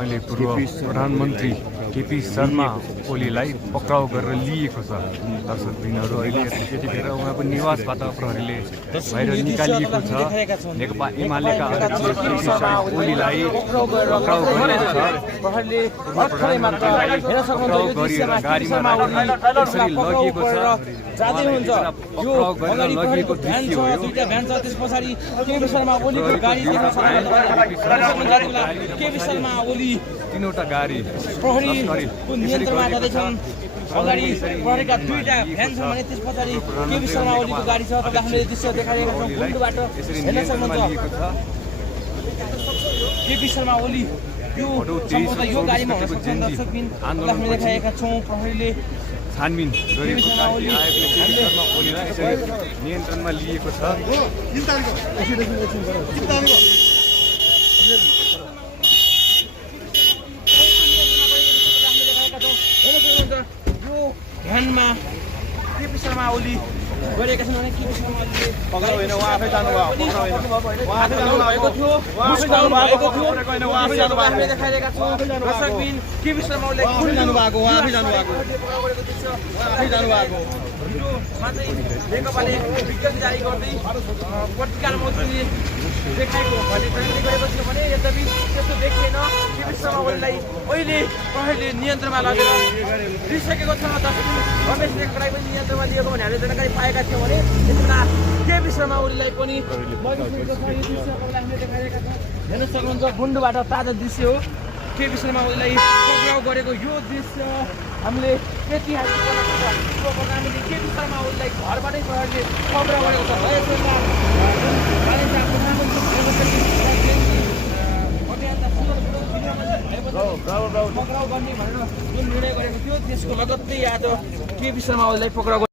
अहिले पूर्व प्रधानमन्त्री केपी शर्मा ओलीलाई पक्राउ गरेर लिएको छ। दर्शकवृन्दहरू अहिले यतिखेर उहाँको निवासबाट प्रहरीले बाहिर निकालिएको छ। नेकपा एमालेका अध्यक्ष केपी शर्मा ओलीलाई पक्राउ गरिएको छ। प्रहरीले पक्राउ गरेर गाडीमा त्यसरी लगिएको छ। जाँदै हुन्छ यो अगाडि लगेको भ्यान छ, दुईटा भ्यान छ, त्यस पछाडि केपी शर्मा ओलीको गाडी देख्न सक्नुहुन्छ। केपी शर्मा ओली तीनवटा गाडी प्रहरीको नियन्त्रणमा जाँदैछन्। अगाडि प्रहरीका दुईटा भ्यान छन् भने त्यस पछाडि केपी शर्मा ओलीको गाडी छ। तपाईँ हामीले दृश्य देखाइरहेका छौँ। गुन्डोबाट हेर्न सक्नुहुन्छ केपी शर्मा ओली यो सम्भवतः यो गाडीमा हुन सक्छ। दर्शकबिन हामीले देखाएका छौँ। प्रहरीले छानबिन गरेको शर्मा ओलीलाई यसरी नियन्त्रणमा लिएको छ। यो भ्यानमा केपी शर्मा ओली गरेका छन् भने केपी शर्मा ओलीले पक्राउ होइन, उहाँ आफै जानुभएको थियो। हामीले देखाइरहेका छौँ। दर्शकबिन केपी शर्मा ओलीले आफै जानुभएको, उहाँ आफै जानुभएको, आफै जानुभएको। नेकपाले विज्ञप्ति जारी गर्दै पत्रकार मन्त्रीले देखाएको भन्ने प्रहरीले गरेको थियो भने यद्यपि त्यस्तो देखिएन। केपी शर्मा ओलीलाई अहिले प्रहरीले नियन्त्रणमा लगेर लिइसकेको छ। रमेश रेग्मीलाई पनि नियन्त्रणमा लिएको भने हामीले जानकारी पाएका थियौँ भने त्यसमा केपी शर्मा ओलीलाई पनि लगिसकेको छ। यो दृश्य हामीले देखाइरहेका छौँ। हेर्न सक्नुहुन्छ गुन्डोबाट ताजा दृश्य हो। केपी शर्मा ओलीलाई पक्राउ गरेको यो दृश्य हामीले ऐतिहासिक बनाएको छ। हामीले केपी शर्मा ओलीलाई घरबाटै प्रहरीले पक्राउ गरेको छ। पक्राउ गर्ने भनेर जुन निर्णय गरेको थियो त्यसको लगत्तै आज केपी शर्मा ओलीलाई पक्राउ